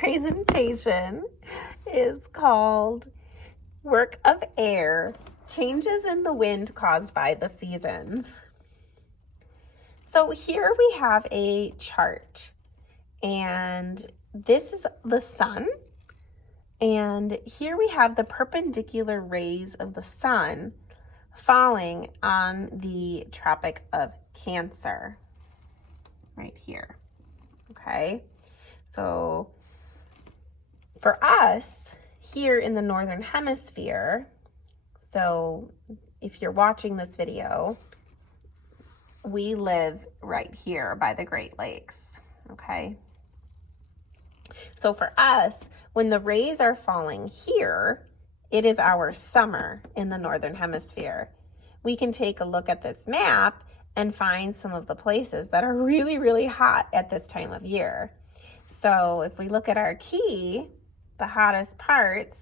presentation is called Work of Air, Changes in the Wind Caused by the Seasons. So here we have a chart, and this is the sun, and here we have the perpendicular rays of the sun falling on the Tropic of Cancer, right here, okay? So for us, here in the Northern Hemisphere, so if you're watching this video, we live right here by the Great Lakes, okay? So for us, when the rays are falling here, it is our summer in the Northern Hemisphere. We can take a look at this map and find some of the places that are really, really hot at this time of year. So if we look at our key, the hottest parts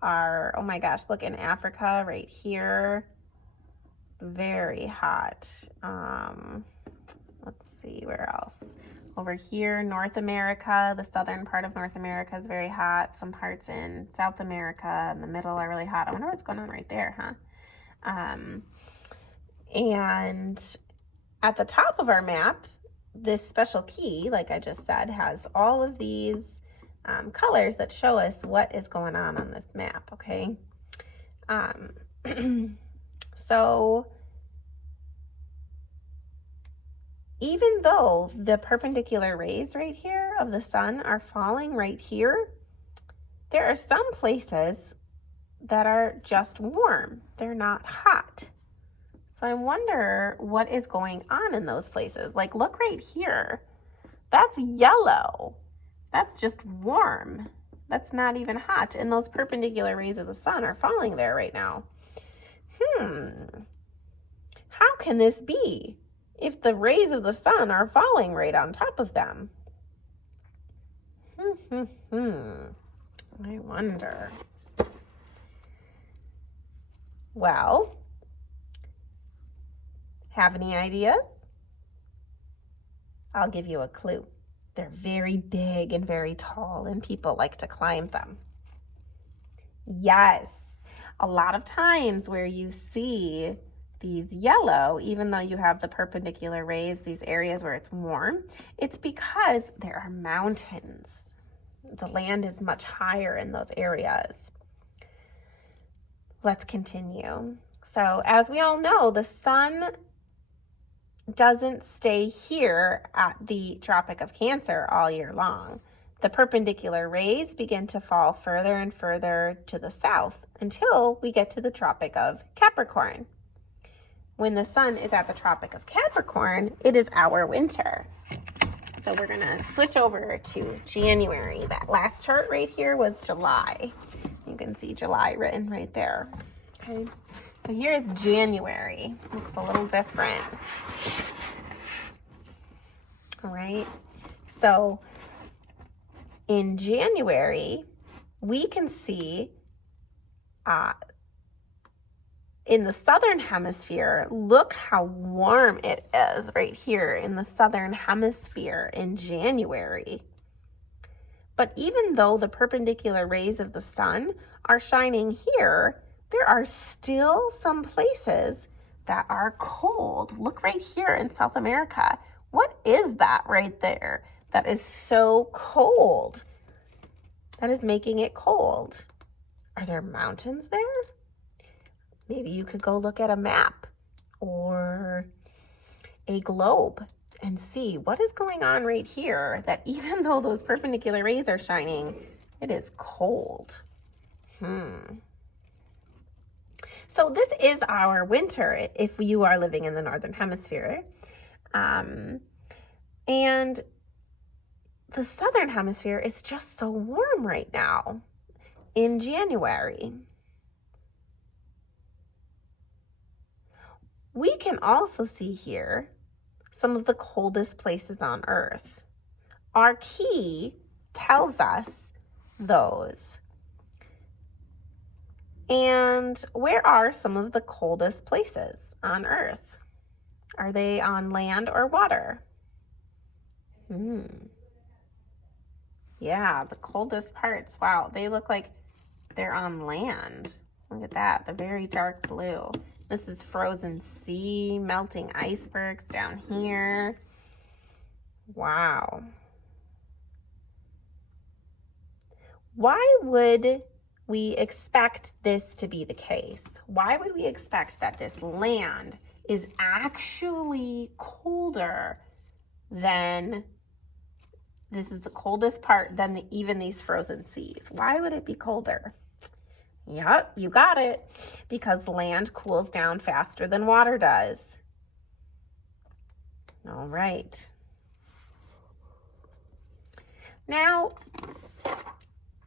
are, oh my gosh, look in Africa right here, very hot. Let's see, where else? Over here, North America, the southern part of North America is very hot. Some parts in South America in the middle are really hot. I wonder what's going on right there, huh? And at the top of our map, this special key, like I just said, has all of these colors that show us what is going on this map, okay? So even though the perpendicular rays right here of the sun are falling right here, there are some places that are just warm. They're not hot. So I wonder what is going on in those places. Like, look right here. That's yellow. That's just warm. That's not even hot. And those perpendicular rays of the sun are falling there right now. How can this be if the rays of the sun are falling right on top of them? I wonder. Well, have any ideas? I'll give you a clue. They're very big and very tall, and people like to climb them. Yes, a lot of times where you see these yellow, even though you have the perpendicular rays, these areas where it's warm, it's because there are mountains. The land is much higher in those areas. Let's continue. So as we all know, the sun doesn't stay here at the Tropic of Cancer all year long. The perpendicular rays begin to fall further and further to the south until we get to the Tropic of Capricorn. When the sun is at the Tropic of Capricorn, it is our winter. So we're gonna switch over to January. That last chart right here was July. You can see July written right there, okay? So here's January. Looks a little different. All right. So in January, we can see in the southern hemisphere, look how warm it is right here in the southern hemisphere in January. But even though the perpendicular rays of the sun are shining here, there are still some places that are cold. Look right here in South America. What is that right there that is so cold? That is making it cold. Are there mountains there? Maybe you could go look at a map or a globe and see what is going on right here, that even though those perpendicular rays are shining, it is cold. So this is our winter if you are living in the Northern Hemisphere. And the Southern Hemisphere is just so warm right now in January. We can also see here some of the coldest places on Earth. Our key tells us those. And where are some of the coldest places on Earth? Are they on land or water? Yeah, the coldest parts. Wow, they look like they're on land. Look at that, the very dark blue. This is frozen sea, melting icebergs down here. Wow. Why would we expect this to be the case? Why would we expect that this land is actually colder than, this is the coldest part than even these frozen seas? Why would it be colder? Yep, you got it. Because land cools down faster than water does. All right. Now,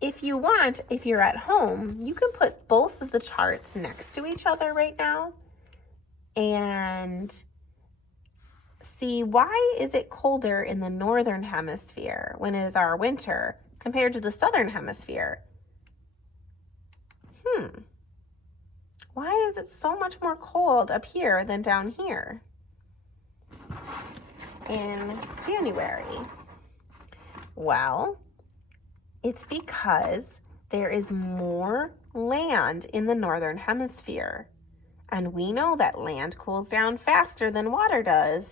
if you want, if you're at home, you can put both of the charts next to each other right now and see why is it colder in the northern hemisphere when it is our winter compared to the southern hemisphere. Why is it so much more cold up here than down here in January? Well, it's because there is more land in the northern hemisphere. And we know that land cools down faster than water does.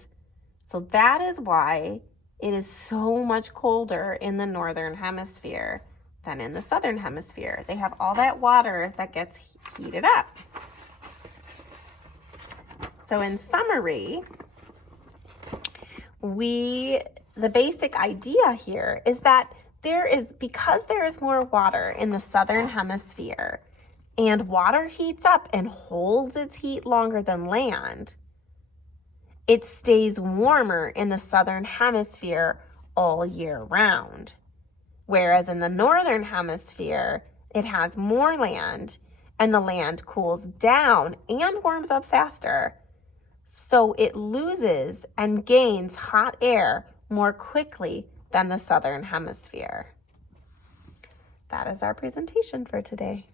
So that is why it is so much colder in the northern hemisphere than in the southern hemisphere. They have all that water that gets heated up. So in summary, the basic idea here is that because there is more water in the southern hemisphere and water heats up and holds its heat longer than land, it stays warmer in the southern hemisphere all year round. Whereas in the northern hemisphere, it has more land and the land cools down and warms up faster. So it loses and gains hot air more quickly than the southern hemisphere. That is our presentation for today.